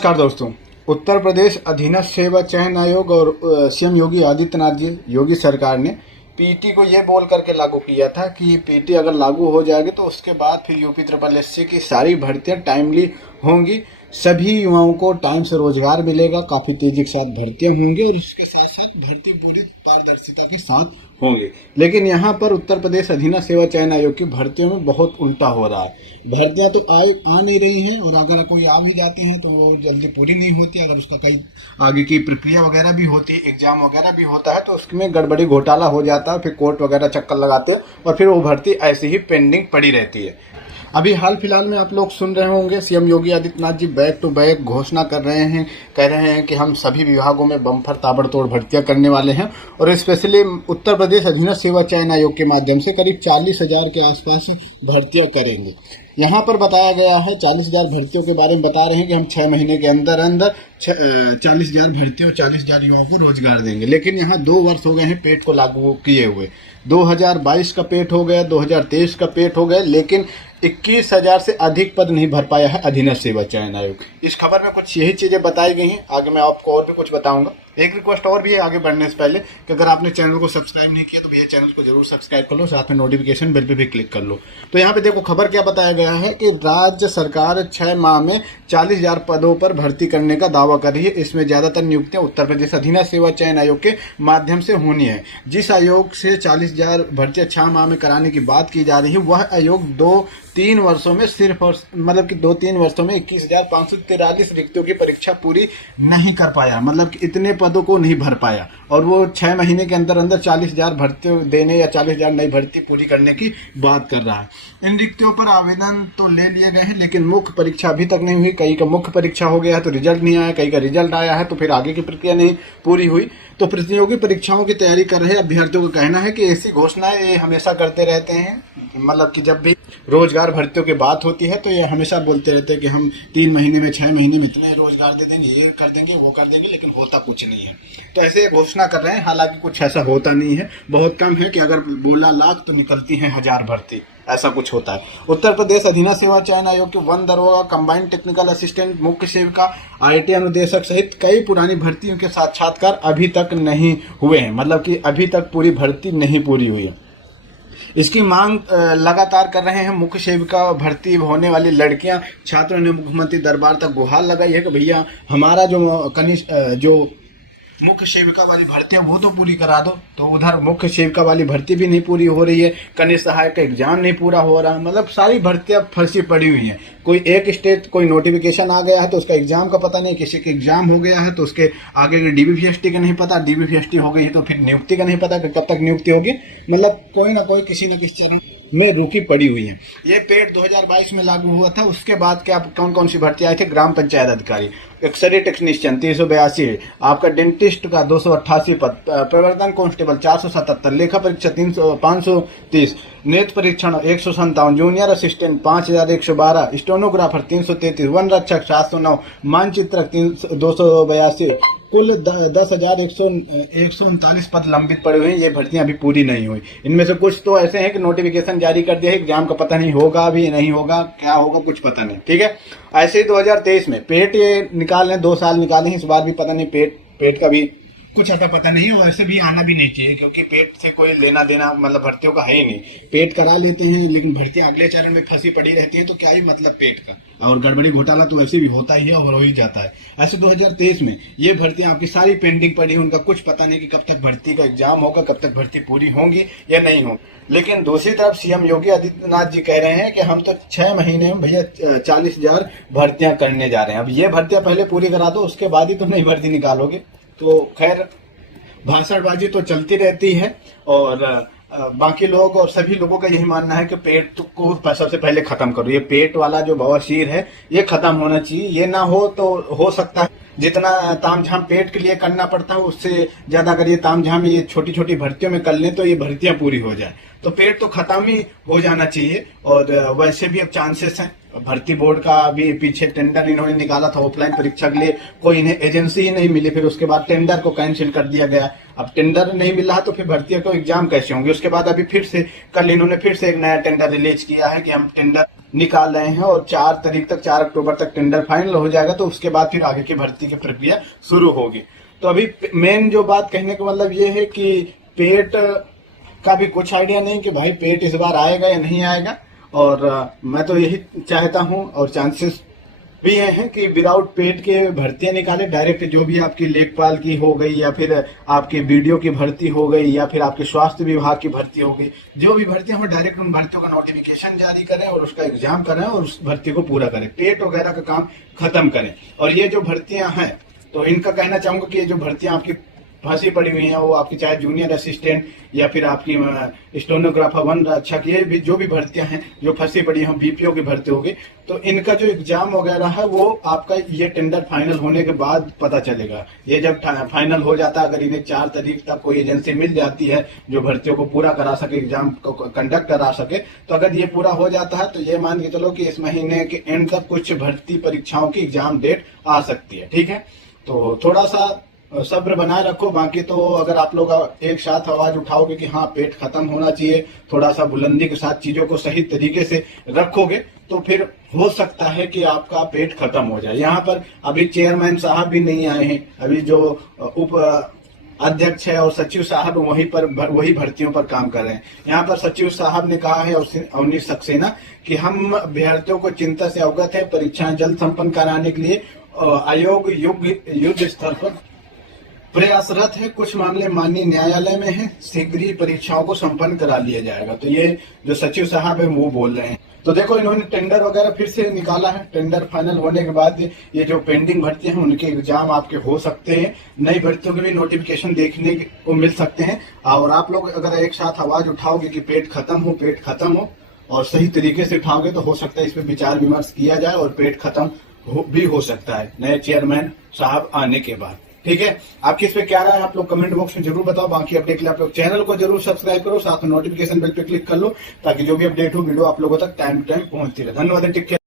नमस्कार दोस्तों। उत्तर प्रदेश अधीनस्थ सेवा चयन आयोग और सीएम योगी आदित्यनाथ जी योगी सरकार ने पीटी को ये बोल करके लागू किया था कि पीटी अगर लागू हो जाएगी तो उसके बाद फिर यूपी ट्रिपल एससी की सारी भर्तियां टाइमली होंगी, सभी युवाओं को टाइम से रोजगार मिलेगा, काफ़ी तेजी के साथ भर्तियां होंगी और उसके साथ साथ भर्ती पूरी पारदर्शिता के साथ होंगी। लेकिन यहाँ पर उत्तर प्रदेश अधीनस्थ सेवा चयन आयोग की भर्तियों में बहुत उल्टा हो रहा है। भर्तियां तो आ नहीं रही हैं और अगर कोई आ भी जाती हैं तो वो जल्दी पूरी नहीं होती। अगर उसका कई आगे की प्रक्रिया वगैरह भी होती है, एग्जाम वगैरह भी होता है तो उसमें गड़बड़ी घोटाला हो जाता है, फिर कोर्ट वगैरह चक्कर लगाते हैं और फिर वो भर्ती ऐसे ही पेंडिंग पड़ी रहती है। अभी हाल फिलहाल में आप लोग सुन रहे होंगे CM Yogi Adityanath ji back to back घोषणा कर रहे हैं, कह रहे हैं कि हम सभी विभागों में बम्पर ताबड़तोड़ भर्तियां करने वाले हैं और स्पेशली उत्तर प्रदेश अधीनस्थ सेवा चयन आयोग के माध्यम से करीब 40,000 के आसपास भर्तियां करेंगे। यहाँ पर बताया गया है 40,000 भर्तियों के बारे में बता रहे हैं कि हम 6 महीने के अंदर 40,000 भर्तियों 40,000 युवाओं को रोजगार देंगे। लेकिन यहाँ 2 वर्ष हो गए हैं पेट को लागू किए हुए। 2022 का पेट हो गया, 2023 का पेट हो गया, लेकिन 21,000 से अधिक पद नहीं भर पाया है अधीनस्थ सेवा चयन आयोग। इस खबर में कुछ यही चीजें बताई गई हैं, आगे मैं आपको और भी कुछ बताऊंगा। एक रिक्वेस्ट और भी है आगे बढ़ने से पहले कि अगर आपने चैनल को सब्सक्राइब नहीं किया तो भैया चैनल को जरूर सब्सक्राइब कर लो, साथ में नोटिफिकेशन बेल पे भी क्लिक कर लो। तो यहाँ पे देखो खबर क्या बताया गया है कि राज्य सरकार 6 माह में 40,000 पदों पर भर्ती करने का दावा कर रही है। इसमें ज्यादातर नियुक्तियां उत्तर प्रदेश अधीनस्थ सेवा चयन आयोग के माध्यम से होनी है। जिस आयोग से 40,000 भर्तियां 6 माह में कराने की बात की जा रही है वह आयोग 2-3 वर्षों में सिर्फ मतलब कि 2-3 वर्षों में 21,543 रिक्तियों की परीक्षा पूरी नहीं कर पाया, मतलब कि इतने पदों को नहीं भर पाया और वो 6 महीने के अंदर अंदर 40,000 भर्ती देने या 40,000 नई भर्ती पूरी करने की बात कर रहा है। इन रिक्तियों पर आवेदन तो ले लिए गए हैं लेकिन मुख्य परीक्षा अभी तक नहीं हुई। कई का मुख्य परीक्षा हो गया है तो रिजल्ट नहीं आया, कई का रिजल्ट आया है तो फिर आगे की प्रक्रिया नहीं पूरी हुई। तो प्रतियोगी परीक्षाओं की तैयारी कर रहे अभ्यर्थियों का कहना है कि ऐसी घोषणाएं ये हमेशा करते रहते हैं, मतलब कि जब भी रोजगार भर्तियों की बात होती है तो ये हमेशा बोलते रहते हैं कि हम 3 महीने में 6 महीने में इतने रोजगार दे देंगे, ये कर देंगे वो कर देंगे, लेकिन होता कुछ नहीं है। तो ऐसे घोषणा कर रहे हैं, हालांकि कुछ ऐसा होता नहीं है। बहुत कम है कि अगर बोला लाख तो निकलती हैं 1000 भर्ती, ऐसा कुछ होता है। उत्तर प्रदेश अधीनस्थ सेवा चयन आयोग के वन दरोगा, कंबाइंड टेक्निकल असिस्टेंट, मुख्य सेविका, आईटी अनुदेशक सहित कई पुरानी भर्तियों के साक्षात्कार अभी तक नहीं हुए हैं, मतलब कि अभी तक पूरी भर्ती नहीं पूरी हुई है। इसकी मांग लगातार कर रहे हैं मुख्य सेविका भर्ती होने वाली लड़कियां। छात्रों ने मुख्यमंत्री दरबार तक गुहार लगाई है कि भैया हमारा जो मुख्य सेविका वाली भर्ती है वो तो पूरी करा दो। तो उधर मुख्य सेविका वाली भर्ती भी नहीं पूरी हो रही है, कनिष्ठ सहायक का एग्जाम नहीं पूरा हो रहा, मतलब सारी भर्तियां फंसी पड़ी हुई हैं। कोई एक स्टेट कोई नोटिफिकेशन आ गया है तो उसका एग्जाम का पता नहीं, किसी के एग्जाम हो गया है तो उसके आगे की डीबीपीएसटी का नहीं पता, डीबीपीएसटी हो गई है तो फिर नियुक्ति का नहीं पता कि कब तक नियुक्ति होगी। मतलब कोई ना कोई किसी न किसी चरण में रुकी पड़ी हुई है। ये पेट 2022 में लागू हुआ था, उसके बाद क्या कौन कौन सी भर्ती आई थी? ग्राम पंचायत अधिकारी, एक्सरे टेक्नीशियन 382 है, आपका डेंटिस्ट का 288 पद, प्रवर्तन कांस्टेबल 477, लेखा परीक्षा 530, नेत्र परीक्षण 157, जूनियर असिस्टेंट 5112, स्टेनोग्राफर 333, वन रक्षक 709, मानचित्रक 282, कुल 10,139 पद लंबित पड़े हुए हैं। ये भर्तियां अभी पूरी नहीं हुई। इनमें से कुछ तो ऐसे हैं कि नोटिफिकेशन जारी कर दिया है, एग्जाम का पता नहीं होगा भी नहीं होगा, क्या होगा कुछ पता नहीं। ठीक है, ऐसे ही 2023 में पेट ये निकाले, 2 साल निकाले हैं, इस बार भी पता नहीं पेट का भी कुछ ऐसा पता नहीं है और ऐसे भी आना भी नहीं चाहिए क्योंकि पेट से कोई लेना देना मतलब भर्तियों का है ही नहीं। पेट करा लेते हैं लेकिन भर्तियां अगले चरण में फंसी पड़ी रहती है तो क्या ही मतलब पेट का, और गड़बड़ी घोटाला तो वैसे भी होता ही है और हो ही जाता है। ऐसे 2023 में ये भर्तियां आपकी सारी पेंडिंग पड़ी है, उनका कुछ पता नहीं कि कब तक भर्ती का एग्जाम होगा, कब तक भर्ती पूरी होंगी या नहीं होगी। लेकिन दूसरी तरफ सीएम योगी आदित्यनाथ जी कह रहे हैं कि हम तो 6 महीने में भैया 40,000 भर्तियां करने जा रहे हैं। अब ये भर्तियां पहले पूरी करा दो, उसके बाद ही तुम नई भर्ती निकालोगे। तो खैर भाषणबाजी तो चलती रहती है और बाकी लोग और सभी लोगों का यही मानना है कि पेट को सबसे पहले खत्म करो। ये पेट वाला जो बवासीर है ये खत्म होना चाहिए। ये ना हो तो हो सकता है जितना तामझाम पेट के लिए करना पड़ता है उससे ज्यादा अगर ये तामझाम ये छोटी छोटी भर्तियों में कर लें तो ये भर्तियां पूरी हो जाए। तो पेट तो खत्म ही हो जाना चाहिए। और वैसे भी अब चांसेस हैं, भर्ती बोर्ड का भी पीछे टेंडर इन्होंने निकाला था ऑफलाइन परीक्षा के लिए, कोई इन्हें एजेंसी ही नहीं मिली, फिर उसके बाद टेंडर को कैंसिल कर दिया गया। अब टेंडर नहीं मिल रहा तो फिर भर्तियों को एग्जाम कैसे होंगे? उसके बाद अभी फिर से कल इन्होंने फिर से एक नया टेंडर रिलीज किया है कि हम टेंडर निकाल रहे हैं और 4 तारीख तक, 4 अक्टूबर तक टेंडर फाइनल हो जाएगा, तो उसके बाद फिर आगे की भर्ती की प्रक्रिया शुरू होगी। तो अभी मेन जो बात कहने का मतलब ये है कि पेट का भी कुछ आइडिया नहीं कि भाई पेट इस बार आएगा या नहीं आएगा। और मैं तो यही चाहता हूं और चांसेस भी ये हैं कि विदाउट पेट के भर्तियां निकाले, डायरेक्ट जो भी आपकी लेखपाल की हो गई या फिर आपके बीडीओ की भर्ती हो गई या फिर आपके स्वास्थ्य विभाग की भर्ती हो गई, जो भी भर्तियां हो डायरेक्ट उन भर्तियों का नोटिफिकेशन जारी करें और उसका एग्जाम करें और उस भर्ती को पूरा करें, पेट वगैरह का काम खत्म करें। और ये जो भर्तियां हैं तो इनका कहना चाहूंगा कि ये जो भर्तियां आपकी फंसी पड़ी हुई हैं, वो आपकी चाहे जूनियर असिस्टेंट या फिर आपकी स्टेनोग्राफर, वन रक्षक, ये भी जो भी भर्तियां हैं जो फंसी पड़ी हैं, बीपीओ की भर्ती होगी, तो इनका जो एग्जाम वगैरह है वो आपका ये टेंडर फाइनल होने के बाद पता चलेगा। ये जब फाइनल हो जाता है, अगर इन्हें 4 तारीख तक कोई एजेंसी मिल जाती है जो भर्तियों को पूरा करा सके, एग्जाम को कंडक्ट करा सके, तो अगर ये पूरा हो जाता है तो ये मान के चलो कि इस महीने के एंड तक कुछ भर्ती परीक्षाओं की एग्जाम डेट आ सकती है। ठीक है, तो थोड़ा सा सब्र बनाए रखो। बाकी तो अगर आप लोग एक साथ आवाज उठाओगे कि हाँ पेट खत्म होना चाहिए, थोड़ा सा बुलंदी के साथ चीजों को सही तरीके से रखोगे, तो फिर हो सकता है कि आपका पेट खत्म हो जाए। यहाँ पर अभी चेयरमैन साहब भी नहीं आए हैं, अभी जो उप अध्यक्ष है और सचिव साहब वही भर्तियों पर काम कर रहे हैं। यहाँ पर सचिव साहब ने कहा है अवनीश सक्सेना कि हम अभ्यर्थियों को चिंता से अवगत है, परीक्षाएं जल्द संपन्न कराने के लिए आयोग युद्ध स्तर पर प्रयासरत है, कुछ मामले माननीय न्यायालय में हैं, शीघ्र ही परीक्षाओं को संपन्न करा लिया जाएगा। तो ये जो सचिव साहब है वो बोल रहे हैं। तो देखो इन्होंने टेंडर वगैरह फिर से निकाला है, टेंडर फाइनल होने के बाद ये जो पेंडिंग भर्तियां हैं उनके एग्जाम आपके हो सकते हैं, नई भर्तियों के भी नोटिफिकेशन देखने को मिल सकते हैं। और आप लोग अगर एक साथ आवाज उठाओगे कि पेट खत्म हो, पेट खत्म हो, और सही तरीके से उठाओगे तो हो सकता है इस पर विचार विमर्श किया जाए और पेट खत्म भी हो सकता है नए चेयरमैन साहब आने के बाद। ठीक है, आपकी इस पे क्या राय है आप लोग कमेंट बॉक्स में जरूर बताओ। बाकी अपडेट के लिए आप लोग चैनल को जरूर सब्सक्राइब करो, साथ में नोटिफिकेशन बेल पे क्लिक कर लो ताकि जो भी अपडेट हो वीडियो आप लोगों तक टाइम टू टाइम पहुंचती रहे। धन्यवाद, टेक केयर।